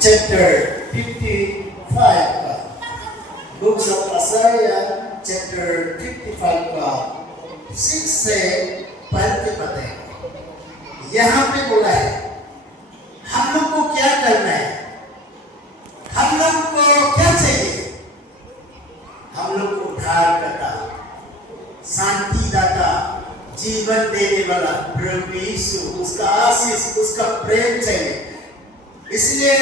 chapter 55 का, books of आसाया chapter 55 का 6 से पढ़ के बताएंगे। यहाँ पे बोला है हम लोग को क्या करना है, हम लोग को क्या चाहिए। हम लोग को उद्धार करता, शांति दाता, जीवन देने वाला प्रभु यीशु, उसका आशीष, उसका प्रेम चाहिए। इसलिए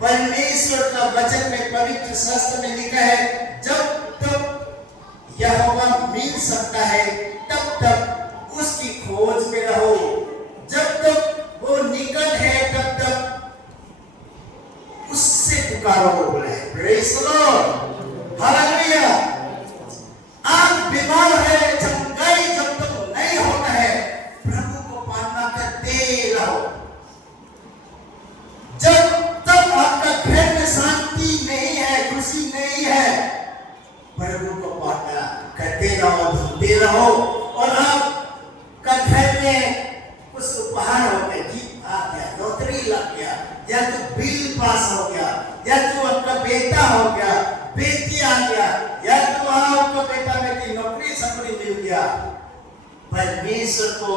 परमेश्वर का वचन में, पवित्र शास्त्र में लिखा है, जब तक यहोवा मिल सकता है तब तक उसकी खोज में रहो, जब तक वो निकट है तब तक उससे पुकारो। बोले प्रेज़ द लॉर्ड, हालेलुया। आप बीमार है, चंगाई जब तक नहीं होता है, प्रभु को प्रार्थना करते रहो। जब तक आपका घर में शांति नहीं है, खुशी नहीं है, प्रभु को प्रार्थना करते रहो, ढूंढते रहो। और आपका घर में कुछ उपहार हो गया, जीत आ गया, नौकरी लग गया, या तो बिल पास हो गया, या तो आपका बेटा हो गया, बेटी आ गया, या तो आपका बेटा बेटी नौकरी सकरी मिल गया, परमेश्वर को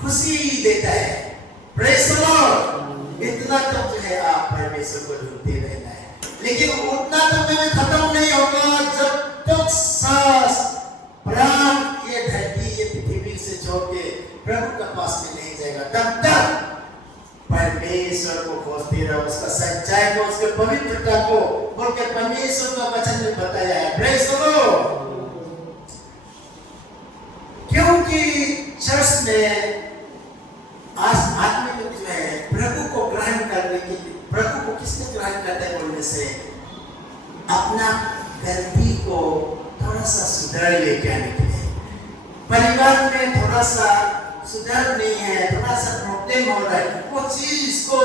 खुशी देता है। Praise the Lord. इतना तो जो है आप परमेश्वर को ढूंढते रहना है, लेकिन उतना तो में खत्म नहीं होगा जब तक सांस प्राण ये धरती ये पृथ्वी से छोड़ के प्रभु के पास में नहीं जाएगा, तब तक परमेश्वर को खोजते रहो, उसका सच्चाई को, उसके पवित्रता को, बोल के परमेश्वर का वचन में बताया है। Praise the Lord. क्योंकि चर्च में आज आदमी लोग जो है प्रभु को ग्रहण करने के लिए, प्रभु को किसने ग्रहण करते हैं बोलने से, अपना गलती को थोड़ा सा सुधार लेके आने के लिए, परिवार में थोड़ा सा सुधार नहीं है, थोड़ा सा प्रॉब्लम हो रहा है, वो चीज को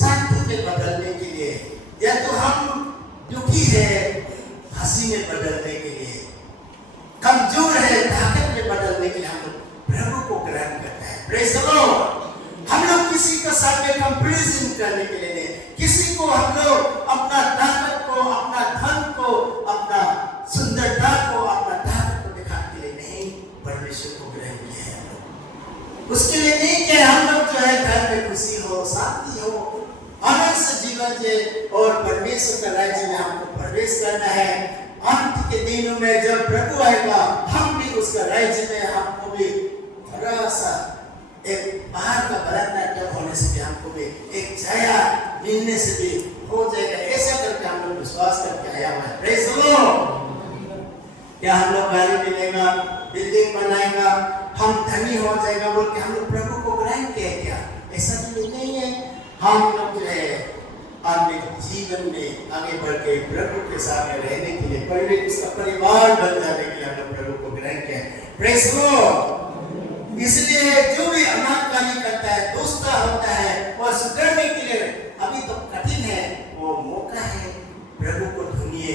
शांति में बदलने के लिए, या तो हम दुखी है हंसी में बदलने के लिए, कमजोर है ताकत में बदलने के लिए हम लोग प्रभु को ग्रहण करते हैं। Praise the Lord. हम लोग किसी के साथ में कंपैरिजन करने के लिए नहीं, किसी को हम लोग अपना ताकत को, अपना धन को, अपना सुंदरता को, अपना ताकत को दिखाने के लिए नहीं, परमेश्वर को ग्रहण किया है। उसके लिए नहीं कि हम लोग जो है घर में खुशी हो, शांति हो, आनंद से जीवन जिए, और परमेश्वर का राज्य में हमको प्रवेश करना है। अंत के दिनों में जब प्रभु आएगा, हम भी उसका राज्य में, हमको भी थोड़ा सा एक बाहर का भरतनाट्यम होने से भी, हमको भी एक छाया मिलने से भी हो जाएगा। ऐसा करके हम लोग विश्वास करके आया हुआ है। Praise the Lord. क्या हम लोग गाड़ी मिलेगा, बिल्डिंग बनाएगा, हम धनी हो जाएगा बोल के हम लोग प्रभु को ग्रहण किया क्या? ऐसा तो नहीं है। हम लोग जो है अपने जीवन में आगे बढ़ के प्रभु के साथ रहने के लिए, पहले उसका परिवार बन जाने के लिए हम लोग प्रभु को ग्रहण किया। Praise the Lord. इसलिए जो भी अनाकारी करता है, दुष्टा होता है, और सुधरने के लिए अभी तो कठिन है, वो मौका है। प्रभु को ढूंढिए,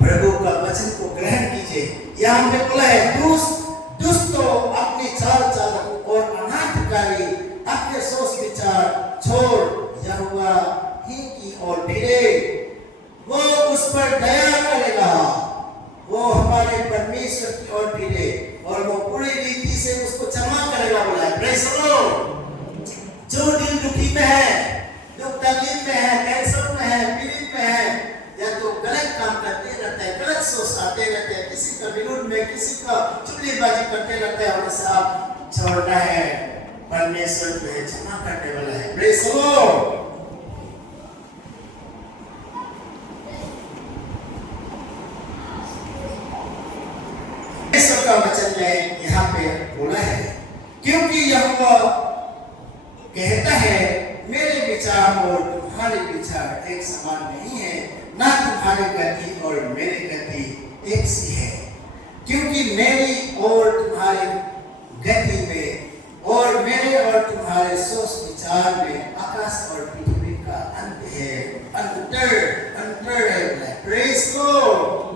प्रभु का वचन को ग्रहण कीजिए। यहाँ पे बोला है दुष्ट तो अपने चाल चलन और अनाथकारी अपने सोच विचार छोड़ यहोवा ही की ओर फिरे, वो उस पर दया करेगा, वो हमारे परमेश्वर की ओर फिरे और वो पूरी रीति से उसको क्षमा करेगा। बोला है। Praise the Lord. जो दिल दुखी में है, दुख तकलीफ में है, कैंसर में है, पीड़ित में है, या तो गलत काम करते रहते हैं, गलत सोच आते रहते हैं, किसी का विरोध में, किसी का चुगलीबाजी करते रहते हैं, और सब छोड़ना है, परमेश्वर जो है क्षमा करने वाला है। Praise the Lord. परमेश्वर का वचन में यहाँ पे बोला है, क्योंकि यहोवा कहता है मेरे विचार और तुम्हारे विचार एक समान नहीं है, ना तुम्हारी गति और मेरी गति एक सी है। क्योंकि मेरी और तुम्हारे गति में और मेरे और तुम्हारे सोच विचार में आकाश और पृथ्वी का अंत है, अंतर है। Praise Lord.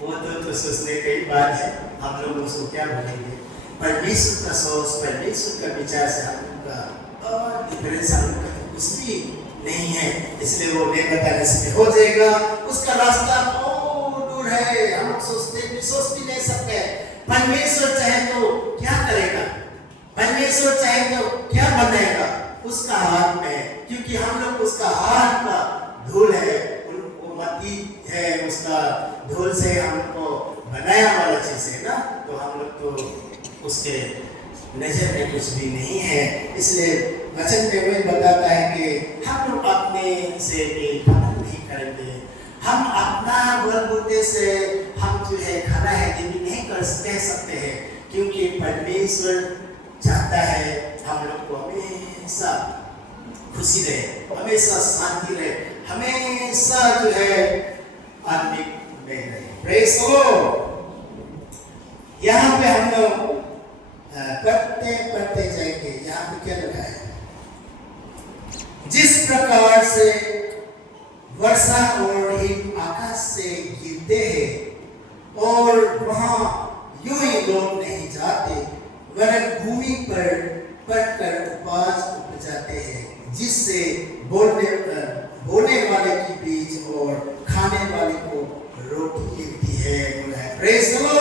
वो तो सोचने की बात है, हम लोग उसको क्या बोलेंगे? परमेश्वर का सोच, परमेश्वर का विचार से हम लोग का डिफरेंस हम लोग कुछ भी नहीं है, इसलिए वो नहीं बताने से हो जाएगा। उसका रास्ता बहुत दूर है, हम लोग सोच भी नहीं सकते। परमेश्वर चाहे तो क्या करेगा, परमेश्वर चाहे तो क्या बनाएगा, उसका हाथ में, क्योंकि हम लोग उसका हाथ का धूल है, वो मट्टी है, उसका धूल से हम लोग को बनाया वाला चीज है ना, तो हम लोग तो उसके नजर में कुछ भी नहीं है। इसलिए वचन में वही बताता है कि हम लोग अपने से खत्म नहीं करेंगे, हम अपना बलबूते से हम जो है खड़ा है ये भी नहीं कह सकते हैं, क्योंकि परमेश्वर चाहता है हम लोग को हमेशा खुशी रहे, हमेशा शांति रहे, हमेशा जो है आत्मिक में रहे। Praise the Lord. यहाँ पे हम लोग पढ़ते जाएंगे। यहाँ पे क्या लिखा है, जिस प्रकार से वर्षा और हिम आकाश से गिरते हैं और वहां यूं ही लौट नहीं जाते, वरन भूमि पर पड़कर उपज उपजाते हैं, जिससे बोने वाले की बीज और खाने वाले को रोटी मिलती है। Praise the Lord.